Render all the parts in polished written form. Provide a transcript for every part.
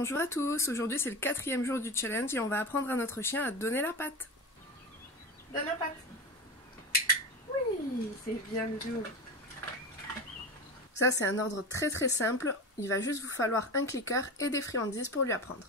Bonjour à tous, aujourd'hui c'est le 4e jour du challenge et on va apprendre à notre chien à donner la patte. Donne la patte. Oui, c'est bien le dos. Ça c'est un ordre très simple, il va juste vous falloir un clicker et des friandises pour lui apprendre.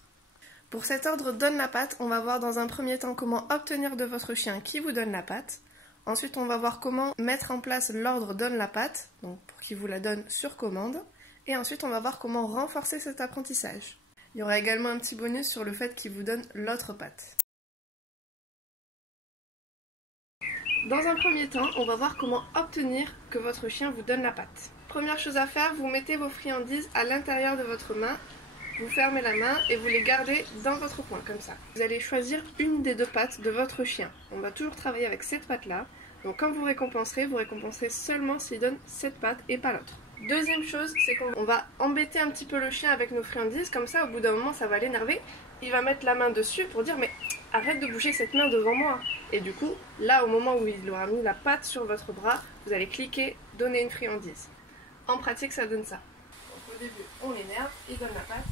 Pour cet ordre donne la patte, on va voir dans un premier temps comment obtenir de votre chien qui vous donne la patte. Ensuite on va voir comment mettre en place l'ordre donne la patte, donc pour qu'il vous la donne sur commande. Et ensuite on va voir comment renforcer cet apprentissage. Il y aura également un petit bonus sur le fait qu'il vous donne l'autre patte. Dans un premier temps, on va voir comment obtenir que votre chien vous donne la patte. Première chose à faire, vous mettez vos friandises à l'intérieur de votre main, vous fermez la main et vous les gardez dans votre coin, comme ça. Vous allez choisir une des deux pattes de votre chien. On va toujours travailler avec cette patte-là. Donc quand vous récompenserez seulement s'il donne cette patte et pas l'autre. Deuxième chose, c'est qu'on va embêter un petit peu le chien avec nos friandises, comme ça au bout d'un moment ça va l'énerver. Il va mettre la main dessus pour dire mais arrête de bouger cette main devant moi. Et du coup, là au moment où il aura mis la patte sur votre bras, vous allez cliquer, donner une friandise. En pratique ça donne ça. Donc au début on l'énerve, il donne la patte,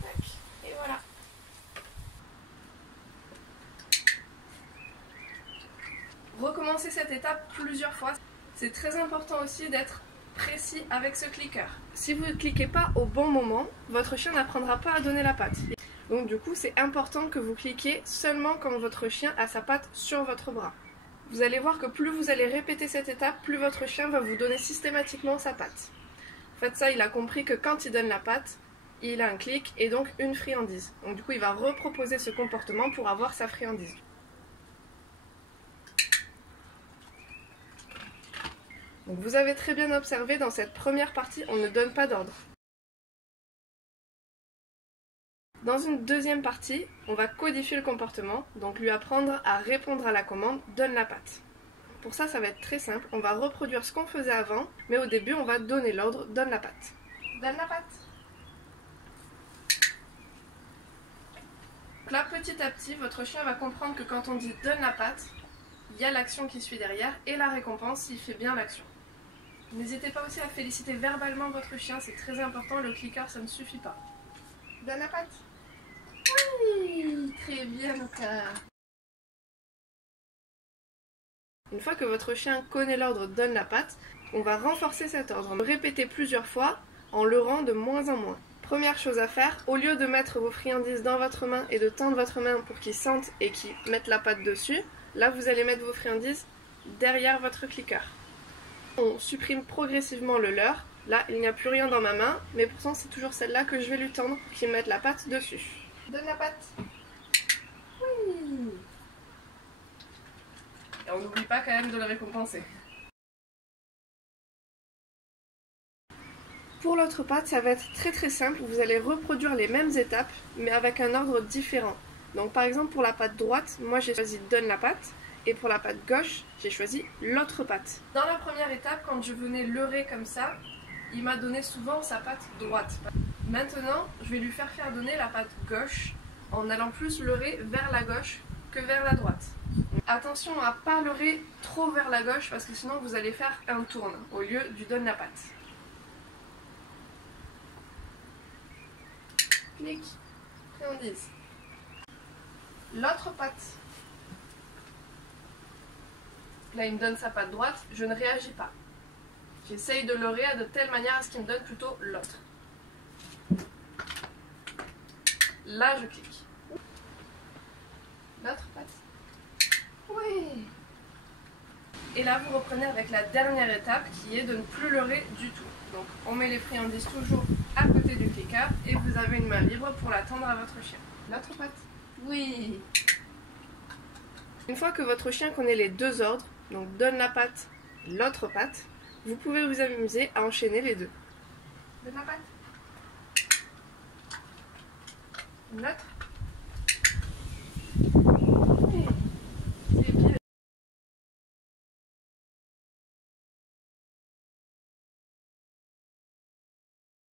tac, et voilà. Recommencez cette étape plusieurs fois. C'est très important aussi d'être précis avec ce clicker. Si vous ne cliquez pas au bon moment, votre chien n'apprendra pas à donner la patte. Donc du coup, c'est important que vous cliquiez seulement quand votre chien a sa patte sur votre bras. Vous allez voir que plus vous allez répéter cette étape, plus votre chien va vous donner systématiquement sa patte. En fait, ça, il a compris que quand il donne la patte, il a un clic et donc une friandise. Donc du coup, il va reproposer ce comportement pour avoir sa friandise. Donc vous avez très bien observé, dans cette première partie, on ne donne pas d'ordre. Dans une deuxième partie, on va codifier le comportement, donc lui apprendre à répondre à la commande « donne la patte ». Pour ça, ça va être très simple, on va reproduire ce qu'on faisait avant, mais au début, on va donner l'ordre « donne la patte ». Donne la patte. Donc là, petit à petit, votre chien va comprendre que quand on dit « donne la patte », il y a l'action qui suit derrière et la récompense s'il fait bien l'action. N'hésitez pas aussi à féliciter verbalement votre chien, c'est très important, le clicker ça ne suffit pas. Donne la patte. Oui, très bien Luca. Une fois que votre chien connaît l'ordre donne la patte, on va renforcer cet ordre, le répéter plusieurs fois en le rend de moins en moins. Première chose à faire, au lieu de mettre vos friandises dans votre main et de tendre votre main pour qu'ils sentent et qu'ils mettent la patte dessus, là vous allez mettre vos friandises derrière votre clicker. On supprime progressivement le leurre. Là, il n'y a plus rien dans ma main, mais pourtant c'est toujours celle-là que je vais lui tendre pour qu'il mette la patte dessus. Donne la patte. Oui. Et on n'oublie pas quand même de le récompenser. Pour l'autre patte, ça va être très simple. Vous allez reproduire les mêmes étapes, mais avec un ordre différent. Donc par exemple, pour la patte droite, moi j'ai choisi donne la patte. Et pour la patte gauche, j'ai choisi l'autre patte. Dans la première étape, quand je venais leurrer comme ça, il m'a donné souvent sa patte droite. Maintenant, je vais lui faire donner la patte gauche en allant plus leurrer vers la gauche que vers la droite. Attention à ne pas leurrer trop vers la gauche parce que sinon vous allez faire un tourne au lieu du donne la patte. Clic, friandise. L'autre patte. Là, il me donne sa patte droite, je ne réagis pas. J'essaye de leurrer de telle manière à ce qu'il me donne plutôt l'autre. Là, je clique. L'autre patte. Oui. Et là, vous reprenez avec la dernière étape qui est de ne plus leurrer du tout. Donc, on met les friandises toujours à côté du clicker et vous avez une main libre pour la tendre à votre chien. L'autre patte. Oui. Une fois que votre chien connaît les deux ordres, donc donne la patte, l'autre patte, vous pouvez vous amuser à enchaîner les deux. Donne la patte. L'autre.